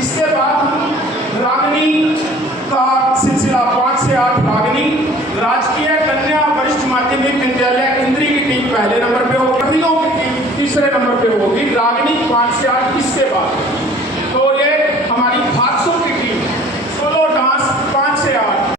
इसके बाद हम रागिनी का सिलसिला 5 से 8 रागिनी राजकीय कन्या वरिष्ठ माध्यमिक विद्यालय इंद्री की टीम पहले नंबर पे होगी, कवियों की टीम तीसरे नंबर पे होगी। रागिनी 5 से 8 इसके बाद तो ये हमारी भागसों की टीम सोलो डांस 5 से 8।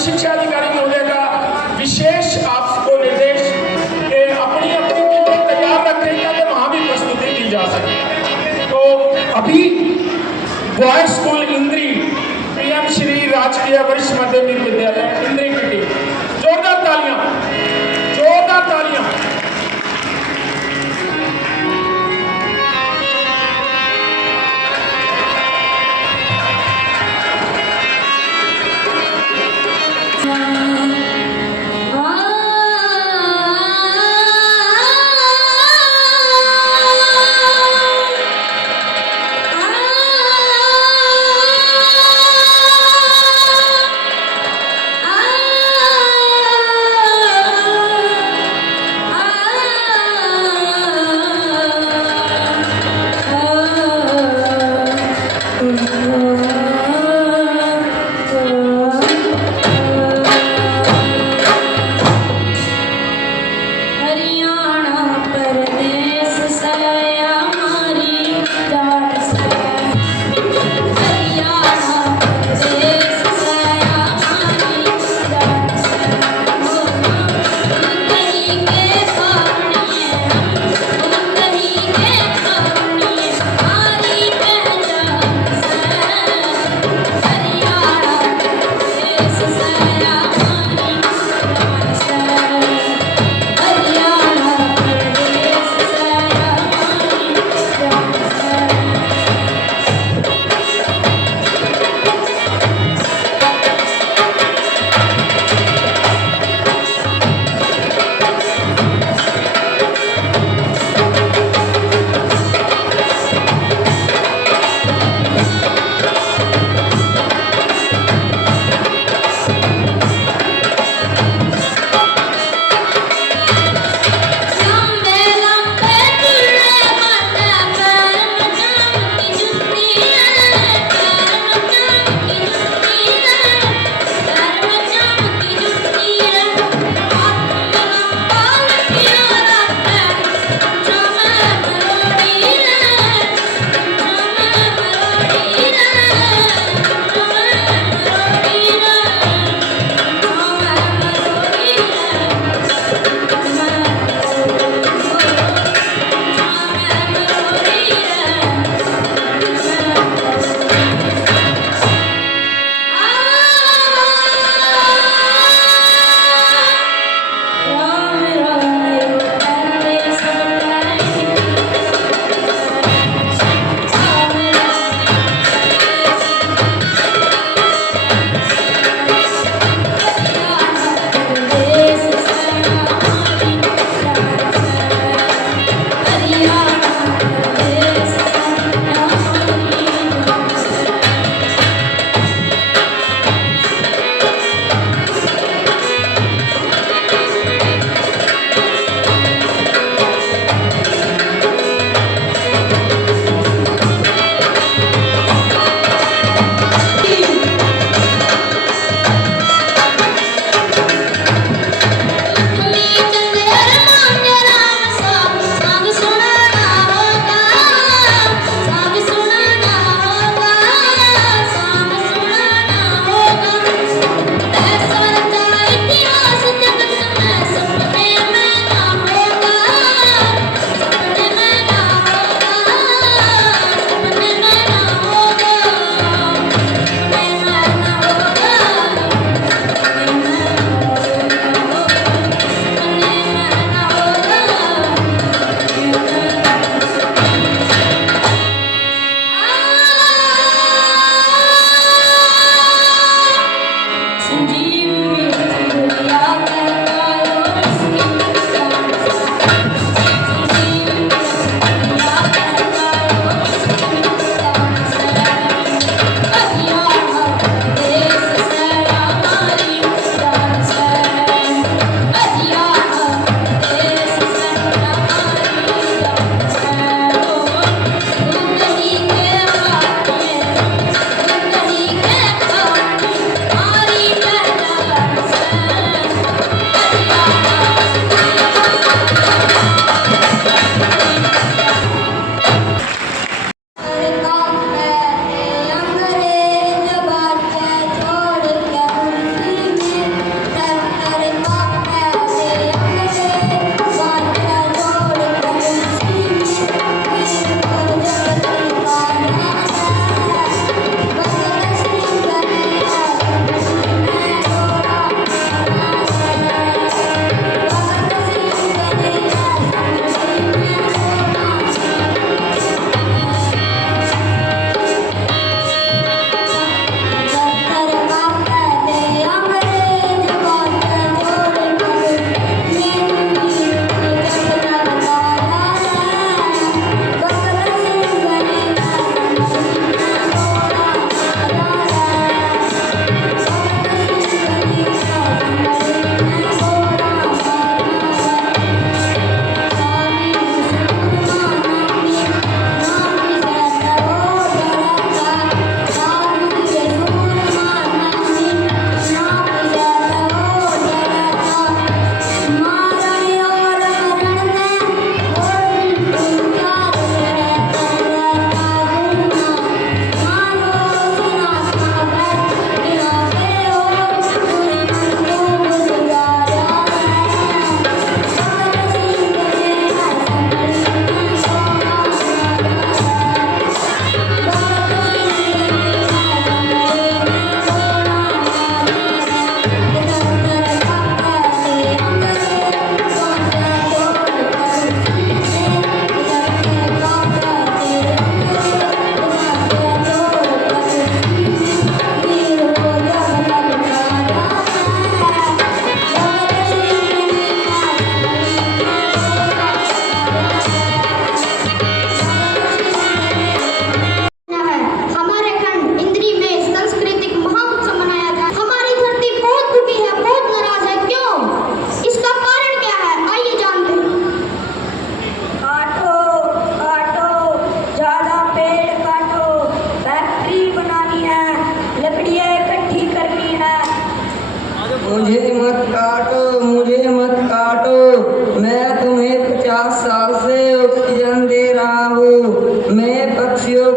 शिक्षा अधिकारी महोदय का विशेष आपको निर्देश कि अपनी अपनी टीमें तैयार रखें ताकि वहां भी प्रस्तुति दी जा सके। तो अभी बॉयज स्कूल इंद्री पीएम श्री राजकीय वरिष्ठ माध्यमिक विद्यालय इंद्री की टीम, जोरदार तालियां, जोरदार तालियां। Ah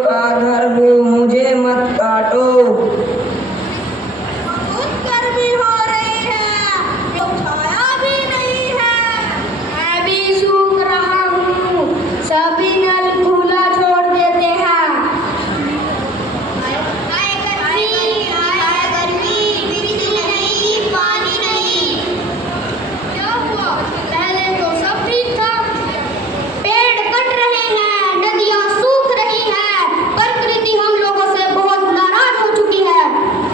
का घर हूँ, मुझे मत काटो। बहुत गर्मी हो रही है, छाया भी नहीं है। मैं भी सूख रहा हूँ, सभी नल खुला छोड़ देते हैं। हाय गर्मी, बिजली नहीं, पानी नहीं। क्या हुआ? पहले तो सब ठीक था। पेड़ कट रहे हैं, नदियाँ सूख रही हैं, प्रकृति हम लोगों से बहुत नाराज हो चुकी है।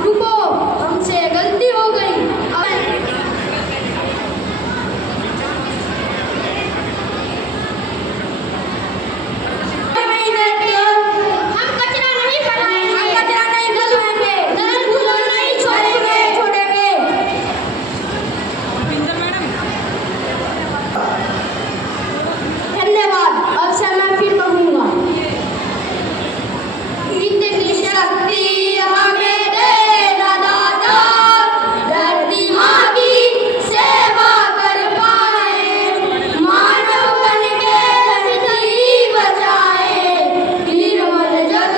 रुको, हमसे गलती हो गई। हम कचरा नहीं फैलाएंगे, हम कचरा नहीं फैलाएंगे, नल खुला नहीं छोड़ेंगे। धन्यवाद। अब से मैं फिर कहूँगा। इतनी शक्ति हमें देना दाता, धरती माँ की सेवा कर पाए, मानव बन के धरती बचाए, निर्मल जग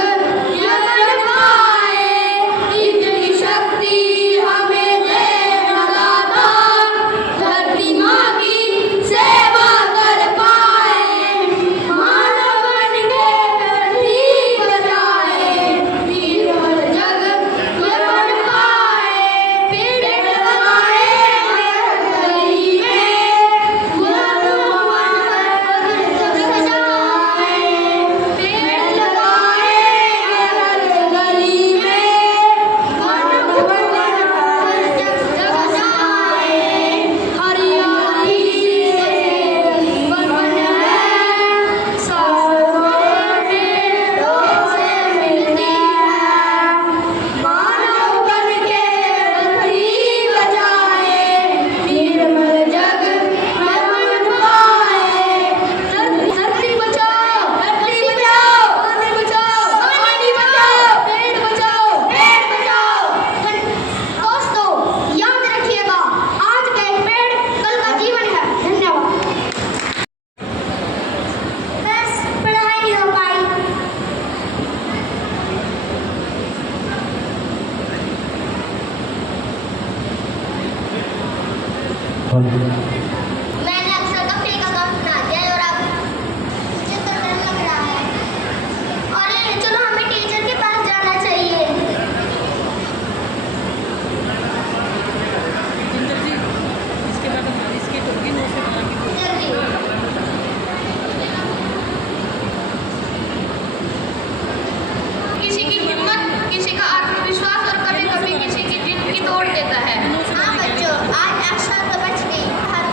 जीवन पाए। इतनी शक्ति हमें देना दाता, धरती माँ की सेवा कर पाए, मानव बन के धरती बचाए, निर्मल जग जीवन पाए। पेड़ लगाए हर गली में, मनोमन जग सजाए। पेड़ लगाए हर गली में, मनोमन जग सजाए। हरियाली से जीवन है, सावन पेड़ों से मिलती है, मानव बन के धरती बचाए, निर्मल जग जीवन पाए। धरती बचाओ, धरती बचाओ, पानी बचाओ, पानी बचाओ, पेड़ बचाओ, पेड़ बचाओ। दोस्तों, याद रखिएगा, आज का एक पेड़ कल का जीवन है। धन्यवाद। बस पढ़ाई नहीं हो पाई। मैंने अक्सर कपड़े का काम सुना दिया और अब मुझे तो डर लग रहा है। अरे चलो, हमें टीचर के पास जाना चाहिए। जल्दी। किसी की हिम्मत, किसी का आत्मविश्वास और कभी कभी किसी की जिंदगी तोड़ देता है। हाँ बच्चों, आज अक्षर तो बच गई। हर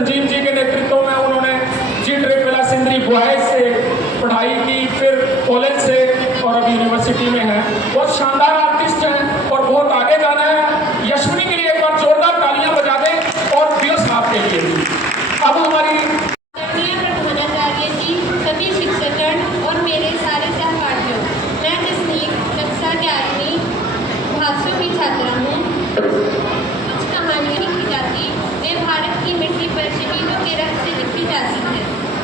संजीव जी के नेतृत्व में उन्होंने G सिंदरी बॉयज से पढ़ाई की, फिर कॉलेज से, और अभी यूनिवर्सिटी में है। बहुत शानदार आर्टिस्ट हैं और बहुत आगे जाना है। यशविनी के लिए एक बार जोरदार तालियां बजा दें और प्रियो साहब के लिए भी। अब हमारी प्रधानाचार्य जी, सभी शिक्षकगण और मेरे सारे सहपाठियों, मैं तस्नीक कक्षा 11वीं भाषा की छात्रा हूँ। कुछ कहानियाँ लिखी जाती वे भारत की मिट्टी पर शहीदों के रक्त से लिखी जाती है।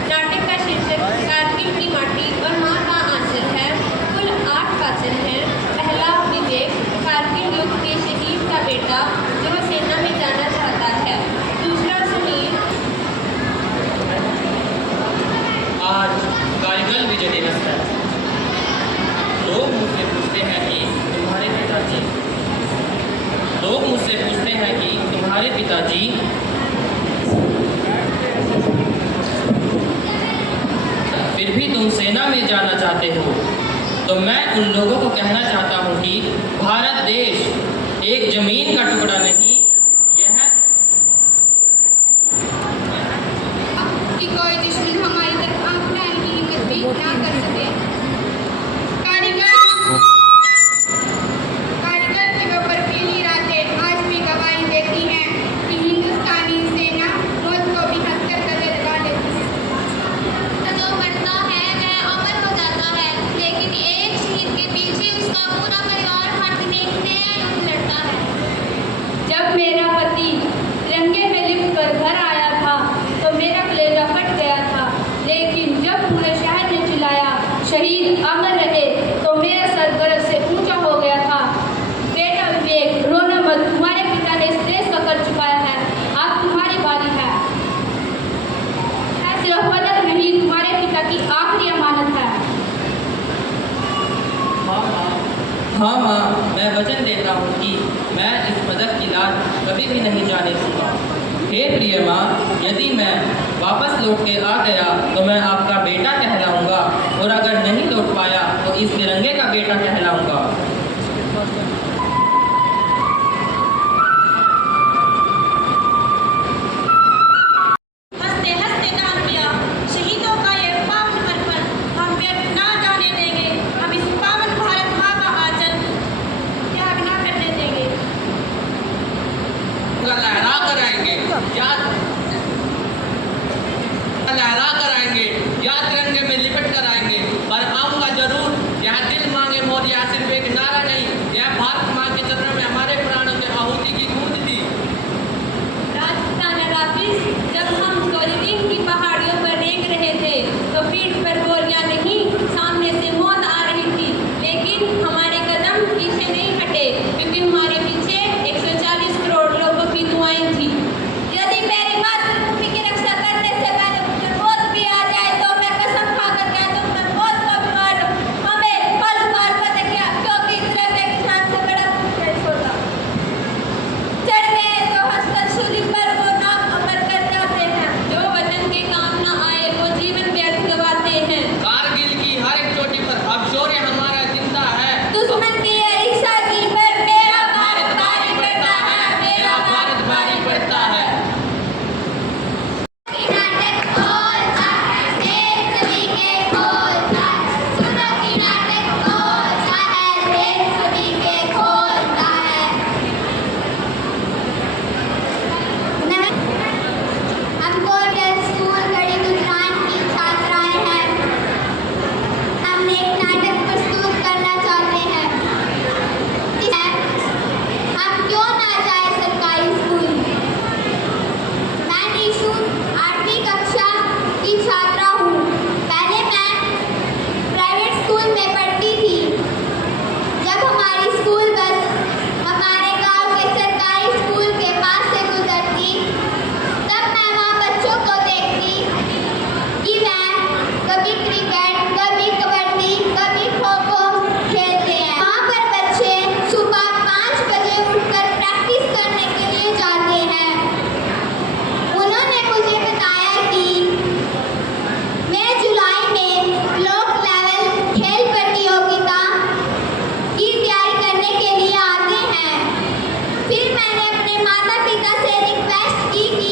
नाटक का शीर्षक कारगिल की माटी और माँ का आंचल है। कुल 8 पात्र हैं। पहला विवेक, कारगिल युद्ध के शहीद का बेटा जो सेना में जाना चाहता है। दूसरा सुनील, आज कारगिल विजय दिवस है। लोग मुझसे पूछते हैं कि तुम्हारे पिताजी फिर भी तुम सेना में जाना चाहते हो, तो मैं उन लोगों को कहना चाहता हूँ कि भारत देश एक जमीन का टुकड़ा नहीं, यह कि कोई दुश्मन हमारी तरफ आंख उठाने की हिम्मत भी ना कर सके। कारगिल की वो बर्फीली रातें आज भी गवाही देती हैं कि हिंदुस्तानी सेना मौत को भी हंसकर गले लगा लेती है। जो मरता है वह अमर हो जाता है, लेकिन एक शहीद के पीछे उसका पूरा परिवार हर दिन एक नया युद्ध लड़ता है। जब मेरा पति तिरंगे में लिपट कर घर आया था तो मेरा कलेजा फट गया था, लेकिन जब पूरे शहर ने चिल्लाया शहीद अमर रहे तो मेरा सर गर्व से ऊंचा हो गया था। बेटा विवेक, रोना मत, तुम्हारे पिता ने इस देश का कर चुकाया है, अब तुम्हारी बारी है। सिर्फ पदक नहीं, तुम्हारे पिता की आखिरी अमानत है। हाँ माँ, मैं वचन देता हूँ कि मैं इस पदक की लाज कभी भी नहीं जाने दूंगा। हे प्रिय माँ, यदि मैं वापस लौट के आ गया तो मैं आपका बेटा कहलाऊंगा, और अगर नहीं लौट पाया तो इस तिरंगे का बेटा कहलाऊंगा। हंसते हंसते काम किया शहीदों का ये पावन अर्पण हम व्यर्थ ना जाने देंगे। हम इस पावन भारत माँ का आंचल त्याग ना करने देंगे। लहरा कर आएंगे या तिरंगे में लिपट कर आएंगे, पर आऊंगा जरूर। यह दिल मांगे मोर, यह सिर्फ एक नारा नहीं, यह भारत माँ के चरणों में हमारे प्राणों की आहुति की गूंज थी। राजस्थान राफिज, जब हम कोलिदीन की पहाड़ियों पर रेंग रहे थे तो पीठ पर गोलियां नहीं, सामने से मौत आ रही थी, लेकिन हमारे कदम पीछे नहीं हटे, क्योंकि हमारे पीछे 140 करोड़ लोगों की दुआएं थी। यदि मेरी मातृभूमि की रक्षा करने से पहले मुझे मौत भी आ जाए तो मैं कसम खाकर कह दूं मैं मौत को भी मार लूं। हमें पल मार पता क्या, क्योंकि तिरंगे की शान से बड़ा कुछ नहीं होता। चढ़ते तो हंसकर शूली पर वो नाम अमर कर जाते हैं, जो वतन के काम न आए वो जीवन व्यर्थ गवाते हैं। कारगिल की हर एक चोटी पर अब शौर्य हमारा जिंदा है। दुश्मन की ये इच्छा की पर मेरा भारत भारी पड़ता है, मेरा भारत भारी पड़ता है। नाटक खोलता है देश सभी के खोलता है, सुनो की नाटक खोलता है देश सभी के खोलता है। हम गोल्डन स्कूल गढ़ी गुजरात की छात्राएं हैं। हम एक नाटक प्रस्तुत करना चाहते हैं। हम क्यों ना जाए सरकारी स्कूल। मैं निशु 8वीं कक्षा की छात्रा हूँ। पहले मैं प्राइवेट स्कूल में पढ़ती थी। जब हमारी स्कूल बस हमारे गांव के सरकारी स्कूल के पास से गुजरती, तब मैं वहाँ बच्चों को देखती कि वह कभी क्रिकेट, कभी कबड्डी, कभी खो-खो खेलते हैं। वहाँ पर बच्चे सुबह 5 बजे उठकर प्रैक्टिस करने के लिए जाते हैं। उन्होंने मुझे बताया कि वे जुलाई में ब्लॉक लेवल खेल प्रतियोगिता की तैयारी करने के लिए आते हैं। फिर मैंने अपने माता पिता से रिक्वेस्ट की कि